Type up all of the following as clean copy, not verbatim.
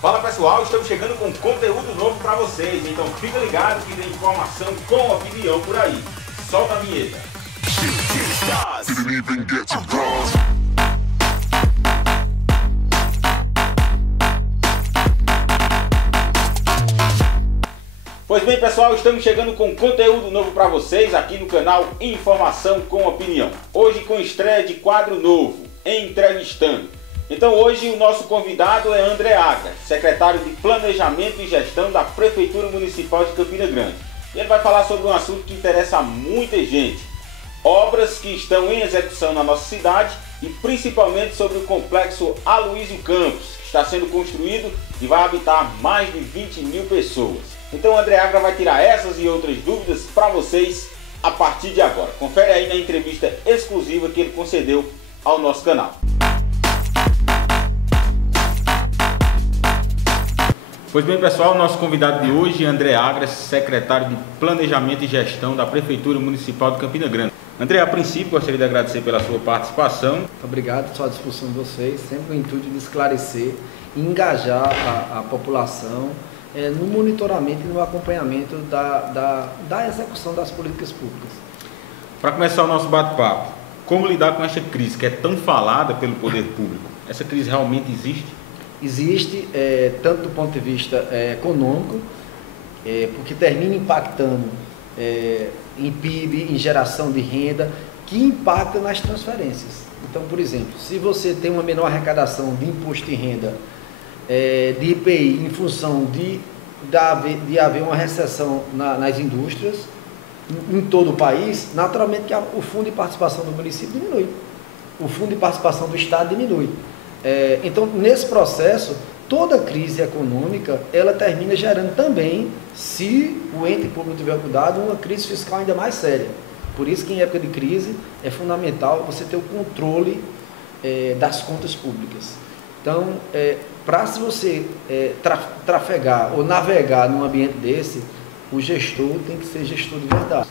Fala pessoal, estamos chegando com conteúdo novo para vocês, então fica ligado que tem informação com opinião por aí. Solta a vinheta. Pois bem pessoal, estamos chegando com conteúdo novo para vocês aqui no canal Informação com Opinião. Hoje com estreia de quadro novo, Entrevistando. Então hoje o nosso convidado é André Agra, secretário de Planejamento e Gestão da Prefeitura Municipal de Campina Grande. E ele vai falar sobre um assunto que interessa a muita gente. Obras que estão em execução na nossa cidade e principalmente sobre o complexo Aloysio Campos, que está sendo construído e vai habitar mais de 20 mil pessoas. Então o André Agra vai tirar essas e outras dúvidas para vocês a partir de agora. Confere aí na entrevista exclusiva que ele concedeu ao nosso canal. Pois bem pessoal, nosso convidado de hoje é André Agra, secretário de Planejamento e Gestão da Prefeitura Municipal de Campina Grande. André, a princípio gostaria de agradecer pela sua participação. Obrigado, estou à disposição de vocês, sempre com o intuito de esclarecer e engajar a população no monitoramento e no acompanhamento da execução das políticas públicas. Para começar o nosso bate-papo, como lidar com esta crise que é tão falada pelo poder público? Essa crise realmente existe? Existe, tanto do ponto de vista econômico, porque termina impactando em PIB, em geração de renda, que impacta nas transferências. Então, por exemplo, se você tem uma menor arrecadação de imposto de renda, de IPI, em função de haver uma recessão nas indústrias, em todo o país, naturalmente que o fundo de participação do município diminui, o fundo de participação do Estado diminui. Então, nesse processo, toda crise econômica, ela termina gerando também, se o ente público tiver cuidado, uma crise fiscal ainda mais séria. Por isso que em época de crise é fundamental você ter o controle das contas públicas. Então, se você trafegar ou navegar num ambiente desse, o gestor tem que ser gestor de verdade.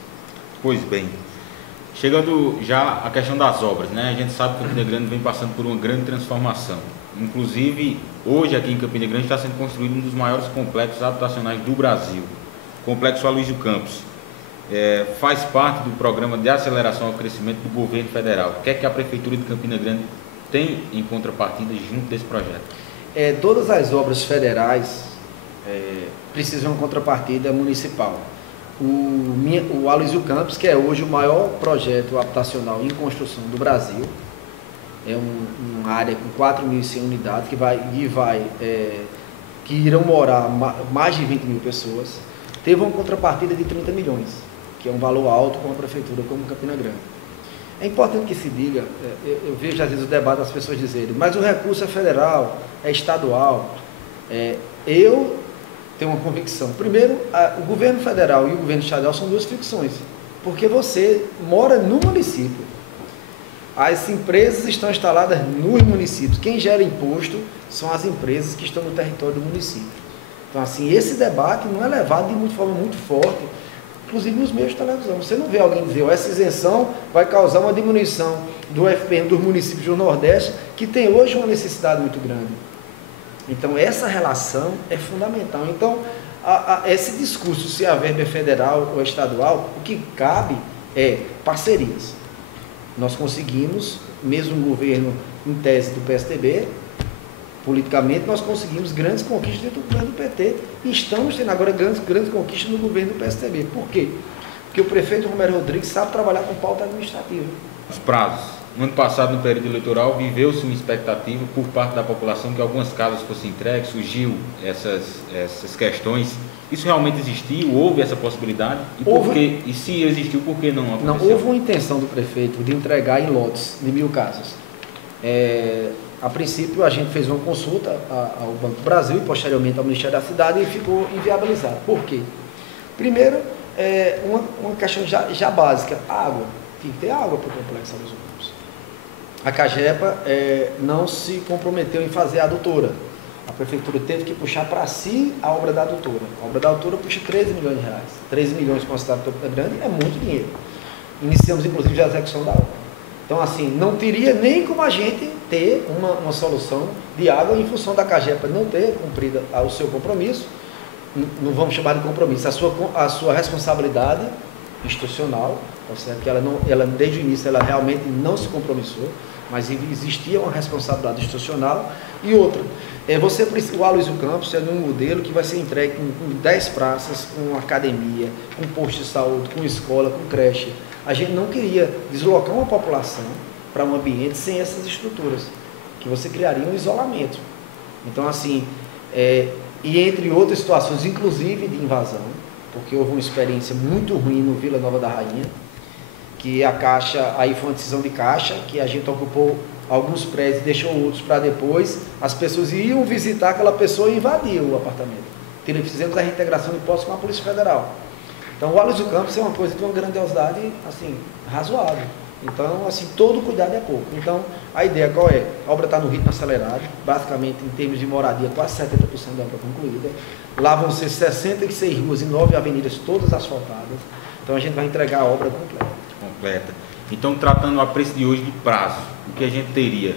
Pois bem. Chegando já à questão das obras, né? A gente sabe que Campina Grande vem passando por uma grande transformação. Inclusive, hoje aqui em Campina Grande está sendo construído um dos maiores complexos habitacionais do Brasil, o Complexo Aloysio Campos. Faz parte do programa de aceleração ao crescimento do governo federal. O que é que a Prefeitura de Campina Grande tem em contrapartida junto desse projeto? Todas as federais precisam de uma contrapartida municipal. O Aloysio Campos, que é hoje o maior projeto habitacional em construção do Brasil, é uma área com 4.100 unidades que irão morar mais de 20 mil pessoas. Teve uma contrapartida de 30 milhões, que é um valor alto para uma prefeitura como Campina Grande. É importante que se diga, eu vejo às vezes o debate das pessoas dizerem, mas o recurso é federal, é estadual. Eu tenho uma convicção. Primeiro, o governo federal e o governo estadual são duas ficções, porque você mora no município. As empresas estão instaladas nos municípios. Quem gera imposto são as empresas que estão no território do município. Então, assim, esse debate não é levado de forma muito forte, inclusive nos meios de televisão. Você não vê alguém dizer, essa isenção vai causar uma diminuição do FPM dos municípios do Nordeste, que tem hoje uma necessidade muito grande. Então, essa relação é fundamental. Então, esse discurso, se a verba é federal ou estadual, o que cabe é parcerias. Nós conseguimos, mesmo no governo em tese do PSDB, politicamente, nós conseguimos grandes conquistas dentro do governo do PT e estamos tendo agora grandes conquistas no governo do PSDB. Por quê? Porque o prefeito Romero Rodrigues sabe trabalhar com pauta administrativa. Os prazos. No ano passado, no período eleitoral, viveu-se uma expectativa por parte da população que algumas casas fossem entregues, surgiu essas questões. Isso realmente existiu? Houve essa possibilidade? E se existiu, por que não aconteceu? Não, houve uma intenção do prefeito de entregar em lotes de 1.000 casas. A princípio, a gente fez uma consulta ao Banco do Brasil e posteriormente ao Ministério da Cidade e ficou inviabilizado. Por quê? Primeiro, uma questão já básica, água. Tem que ter água para o complexo Aloysio Campos. A CAGEPA não se comprometeu em fazer a adutora. A prefeitura teve que puxar para si a obra da adutora. A obra da adutora puxa 13 milhões de reais. 13 milhões para uma cidade tão grande é muito dinheiro. Iniciamos, inclusive, a execução da obra. Então, assim, não teria nem como a gente ter uma solução de água em função da CAGEPA não ter cumprido o seu compromisso, não vamos chamar de compromisso, a sua responsabilidade institucional, tá certo? Que ela desde o início ela realmente não se compromissou, mas existia uma responsabilidade institucional. E outra, o Aloysio Campos é um modelo que vai ser entregue com 10 praças, com academia, com posto de saúde, com escola, com creche. A gente não queria deslocar uma população para um ambiente sem essas estruturas, que você criaria um isolamento. Então, assim, e entre outras situações, inclusive de invasão, porque houve uma experiência muito ruim no Vila Nova da Rainha, que a Caixa, aí foi uma decisão de Caixa, que a gente ocupou alguns prédios e deixou outros para depois, as pessoas iam visitar aquela pessoa e invadiam o apartamento. Fizemos a reintegração de postos com a Polícia Federal. Então, o Aloysio Campos é uma coisa de uma grandiosidade, assim, razoável. Então, assim, todo cuidado é pouco. Então, a ideia qual é? A obra está no ritmo acelerado, basicamente, em termos de moradia, quase 70% da obra concluída. Lá vão ser 66 ruas e 9 avenidas, todas asfaltadas. Então, a gente vai entregar a obra completa. Então, tratando a preço de hoje de prazo, o que a gente teria?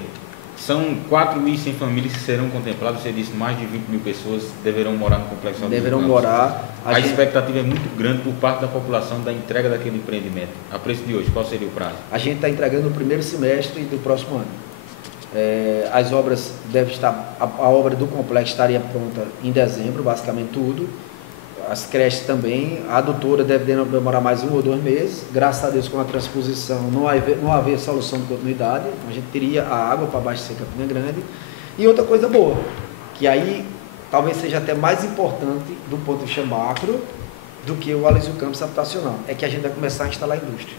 São 4.100 famílias que serão contempladas, você disse, mais de 20 mil pessoas deverão morar no Complexo Aloysio Campos. Deverão morar. A expectativa é muito grande por parte da população da entrega daquele empreendimento. A preço de hoje, qual seria o prazo? A gente está entregando no primeiro semestre do próximo ano. As obras devem estar, a obra do complexo estaria pronta em dezembro, basicamente tudo. As creches também, a adutora deve demorar mais 1 ou 2 meses. Graças a Deus, com a transposição, não haver solução de continuidade, a gente teria a água para abastecer Campina Grande. E outra coisa boa, que aí talvez seja até mais importante do ponto de vista macro do que o Aloysio Campos habitacional, é que a gente vai começar a instalar indústria.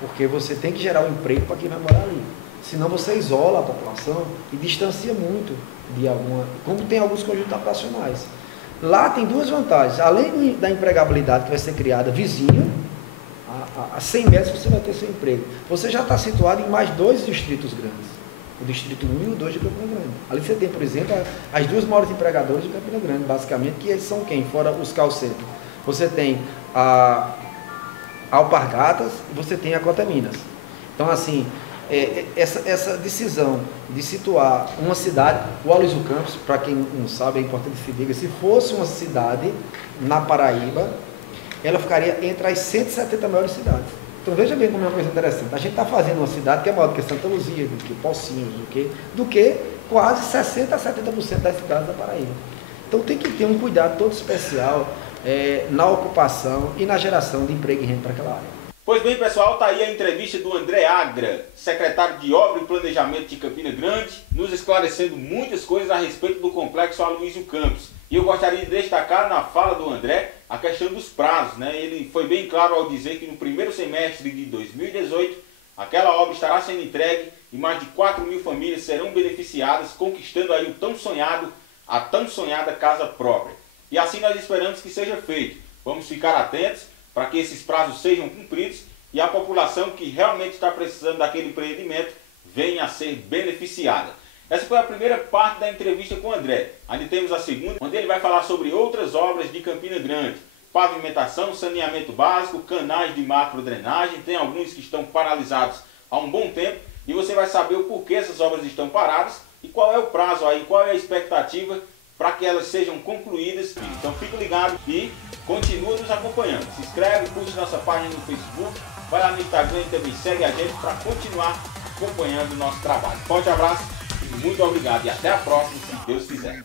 Porque você tem que gerar um emprego para quem vai morar ali. Senão você isola a população e distancia muito de alguma... Como tem alguns conjuntos habitacionais. Lá tem duas vantagens. Além da empregabilidade que vai ser criada vizinho, a 100 metros você vai ter seu emprego. Você já está situado em mais 2 distritos grandes. O distrito 1 e o 2 de Campina Grande. Ali você tem, por exemplo, as 2 maiores empregadoras de Campina Grande, basicamente, que eles são quem? Fora os call centers. Você tem a Alpargatas e você tem a Cota Minas. Então, assim, essa decisão de situar uma cidade, o Aloysio Campos, para quem não sabe, é importante que se diga, se fosse uma cidade na Paraíba, ela ficaria entre as 170 maiores cidades. Então veja bem como é uma coisa interessante. A gente está fazendo uma cidade que é maior do que Santa Luzia, do que Pocinhos, do que quase 60% a 70% das cidades da Paraíba. Então tem que ter um cuidado todo especial na ocupação e na geração de emprego e renda para aquela área. Pois bem, pessoal, está aí a entrevista do André Agra, secretário de Obra e Planejamento de Campina Grande, nos esclarecendo muitas coisas a respeito do Complexo Aloysio Campos. E eu gostaria de destacar na fala do André a questão dos prazos, né? Ele foi bem claro ao dizer que no primeiro semestre de 2018, aquela obra estará sendo entregue e mais de 4.000 famílias serão beneficiadas, conquistando aí a tão sonhada casa própria. E assim nós esperamos que seja feito. Vamos ficar atentos para que esses prazos sejam cumpridos e a população que realmente está precisando daquele empreendimento venha a ser beneficiada. Essa foi a primeira parte da entrevista com o André. Ainda temos a segunda, onde ele vai falar sobre outras obras de Campina Grande. Pavimentação, saneamento básico, canais de macrodrenagem, tem alguns que estão paralisados há um bom tempo e você vai saber o porquê essas obras estão paradas e qual é o prazo aí, qual é a expectativa para que elas sejam concluídas. Então fique ligado e continue nos acompanhando. Se inscreve, curte nossa página no Facebook, vai lá no Instagram e também segue a gente para continuar acompanhando o nosso trabalho. Forte abraço, muito obrigado e até a próxima, se Deus quiser.